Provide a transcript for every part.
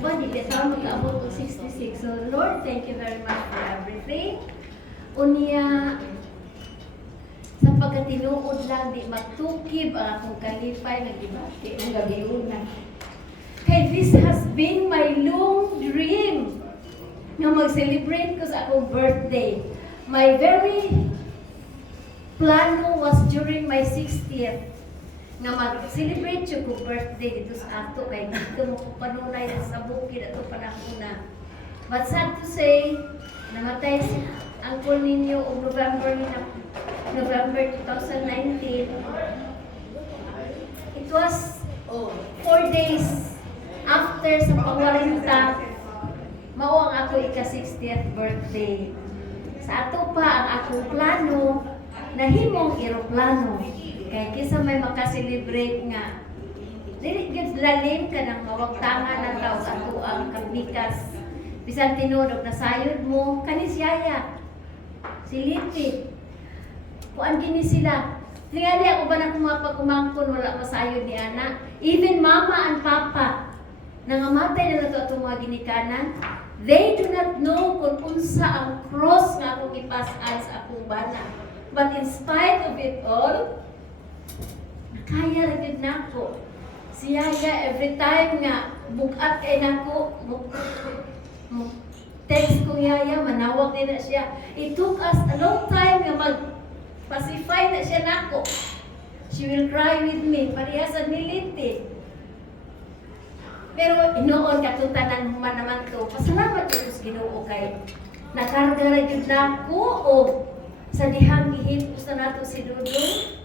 uban, hindi sa magkaabot ng 66. So, Lord, thank you very much for everything. Unya, sa pagkatinuod lang, di magtukib ang akong kalipay, nagibati, ang gabiunan. Kaya this has been my long dream na mag-celebrate ko sa akong birthday. My very plano was during my 60th nga mag-celebrate yung ko birthday dito sa ato kay dito mo ko panunay sa bukid ato panahona. But sad to say, namatay si Uncle ninyo o November 2019. It was 4 days after sa pangwarinta, mao ang ako ika-60th birthday. Sa ato pa ang akong plano, nahimong eroplano. Kaya kisa may makaselebrate nga, dili gyud lalim ka ng mawagtangan ng tao sa ato ang kabikas. Bisan tinudog na sayod mo, kanisiyaya. Silipit. Kuan gini sila. Tingali ako ba na kumapag-umangkon wala masayod ni anak? Even mama and papa, nangamatay na nato atong mga ginikanan, they do not know kung unsa ang cross nga akong ipas-an sa akong bana. But in spite of it all, nakaya rin nako. Si Yaya, every time nga, bukat kay nako, text kong Yaya, manawag din na siya. It took us a long time nga mag-pacify na siya nako. She will cry with me, pareha sa niliti. Pero inoon katutanan human naman to, pasalamat ito sa Ginoo kay nakarga rin nako o sa dihang gihit sa nato si Dudong.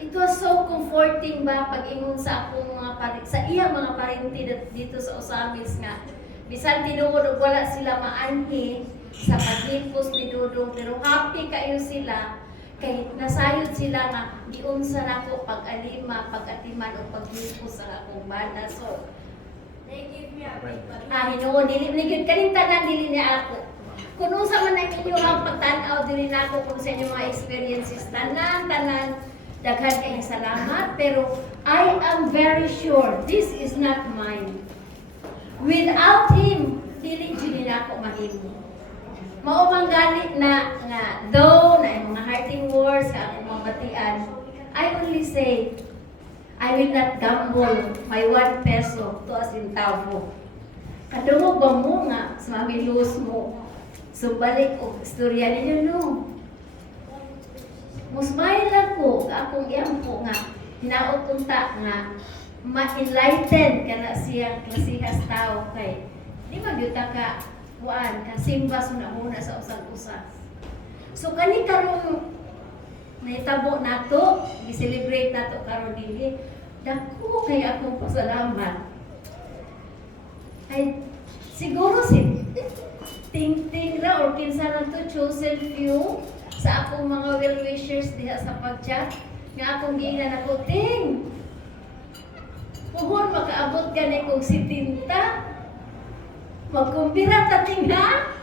It was so comforting ba pag-ingon sa akong mga sa iya mga parenti dito sa Osamis nga bisan tinuod og wala sila maanhi sa paghipos ni Dudong pero happy kayo sila kay nasayod sila nga giunsa nako pag-alima, pag-atiman o paghipos sa akong banda. So they give me a big hinuon dili ligid kaning tanan dili niya ako. Kung unsa man ang inyong pagtan-aw dili nako kung sa inyong mga experiences tanan daghan kayong salamat pero I am very sure this is not mine. Without him dili jud nako mahimo. Mao man gani na nga though na yung mga hearting words sa akong mga batian, I only say I will not gamble my 1 peso to a centavo. Kadungog ba mo nga sa mamilos mo? So balik o istorya ninyo no. Musmay lang ko sa akong iyang po nga hinaot unta nga ma-enlighten ka na siyang klasihas tao kay di magyuta ka kuan kasimbas na muna sa usag-usas. So kani karong naitabo nato, gi-celebrate nato karon dinhi, dako kay akong pasalamat. Ay siguro si ting ra or kinsa lang to chosen few sa akong mga well-wishers diha sa pag-chat nga akong giingnan ako, ting! Puhon makaabot ka na kong si Tinta, magkumpira ta ting ha?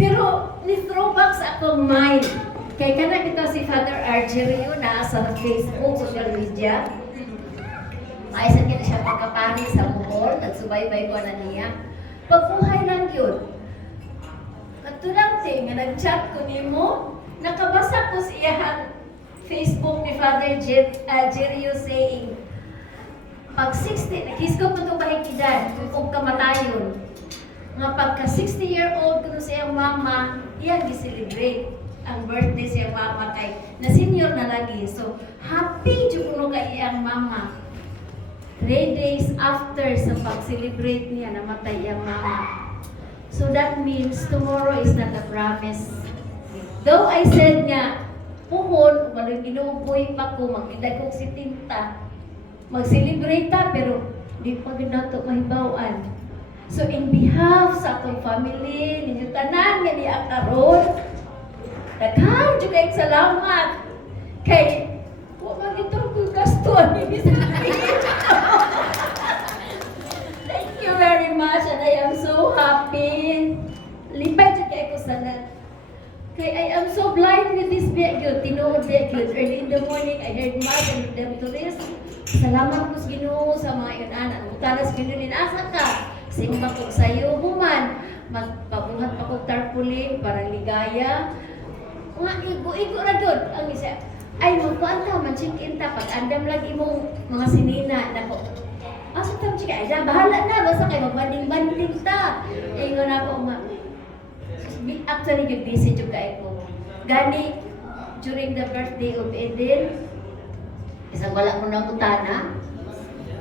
Pero ni-throwback sa akong mind. Kaya ka na ito si Father Argerio na sa Facebook, social media. Maisan ka na siya pagkapani sa Bohol, nagsubaybay ko na niya. Pagkuhay lang yun. Katulang ting, nga nag-chat ko ni mo, nakabasa ko siya Facebook ni Father Argerio saying, pag 60, nakisko ko itong kahikidan, kung kamatayon, nga pagka 60-year-old ko sa iyang mama, iyang gi-celebrate ang birthday sa iyang mama kay na senior na lagi. So, happy dyan ko kay iyang mama. 3 days after sa pag-celebrate niya, namatay iyang mama. So, that means tomorrow is not a promise. Though I said nga, puhon, walang ginuuboy pa ko, magkidag kong si Tinta, mag-celebrate ta, pero di pa ginato mahibawaan. So, in behalf sa akong family, ninyo tanan nga niya karon, daghang jud kay salamat kay wa man itong kung gastuan ni Thank you very much and I am so happy. Lipay jud kay ko sana. Kay I am so blind with this vehicle, tinuod vehicle. Early in the morning, I heard mass and them to this. Salamat po sa Ginoo sa mga yun-anan. tanas pinilin, asa ka? Sing makog sayo human. Magpabuhat pa kong tarpaulin, parang ligaya. Mga igo-igo na doon. Ang isa, ay magkuhan ta, man-check-in ta. Pag andam lagi mong mga sinina, nako. Asa ta, chika? Ay, bahala na. Basta kayo, magbanding-banding ta. Ingo na ako, actually, yung busy yung kayo ko. Gani, during the birthday of Eden, isang wala ko na utana,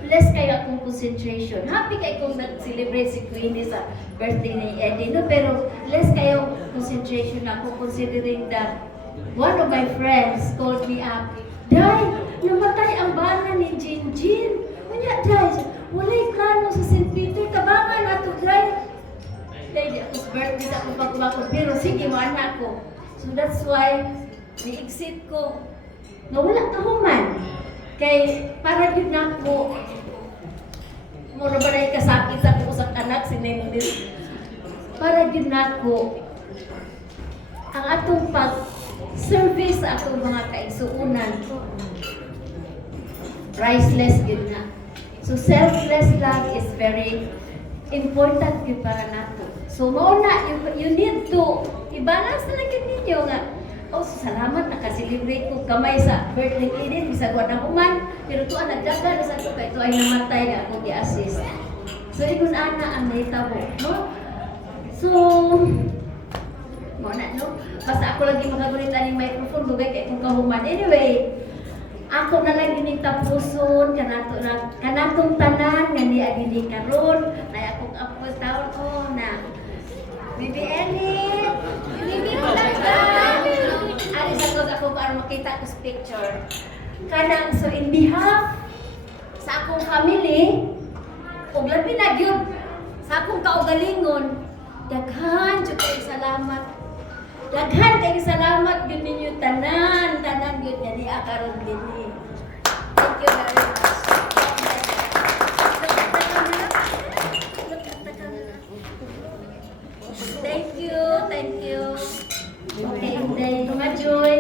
less kayo akong concentration. Happy kayo kung nag-celebrate si Queenie sa birthday ni Eddie, no? Pero less kayo concentration ako considering that one of my friends called me up, Day, namatay ang bana ni Jinjin. Kanya, Day, wala'y plano sa St. Peter, tabangan na to, Day. Day, di ako's birthday sa akong pagkumakot, pero sige, wala ko. So that's why, ni-exit ko, nawala ka human. Kay, para yun na ako, mura ba na ikasakit sa akong usang anak, sinendil. Para yun na ako, ang atong pag-service sa atong mga kaigsuunan, priceless yun na. So, selfless love is very important yun para nato. So, mauna, you need to i-balance na lang yun ninyo nga. Oh, salamat, nakaselebrate ko kamay sa birthday Eden, bisag wa na human, pero ito ang nagdaga na sa ito, kaya ito ay namatay na ako i-assist. So, ikon ana ang nahitabo, no? So, mo na, no? Basta ako lagi makagulit ang microphone, dugay kay kung kahuman. Anyway, ako na lang ginitapuson, kanatong tanan, nga ni agini karon, na akong apos taon, oh, na, Bibi Ellie, Bibi mo lang ka! Alis ako para makita ko sa picture. Kanang, so in behalf sa akong family, ug labi na gyud sa akong kaugalingon, daghan jud kay salamat. Daghan kay salamat gyud ninyo tanan gyud gani akaron gini. Thank you very much. Thank you. Okay, Inday, tumajoy.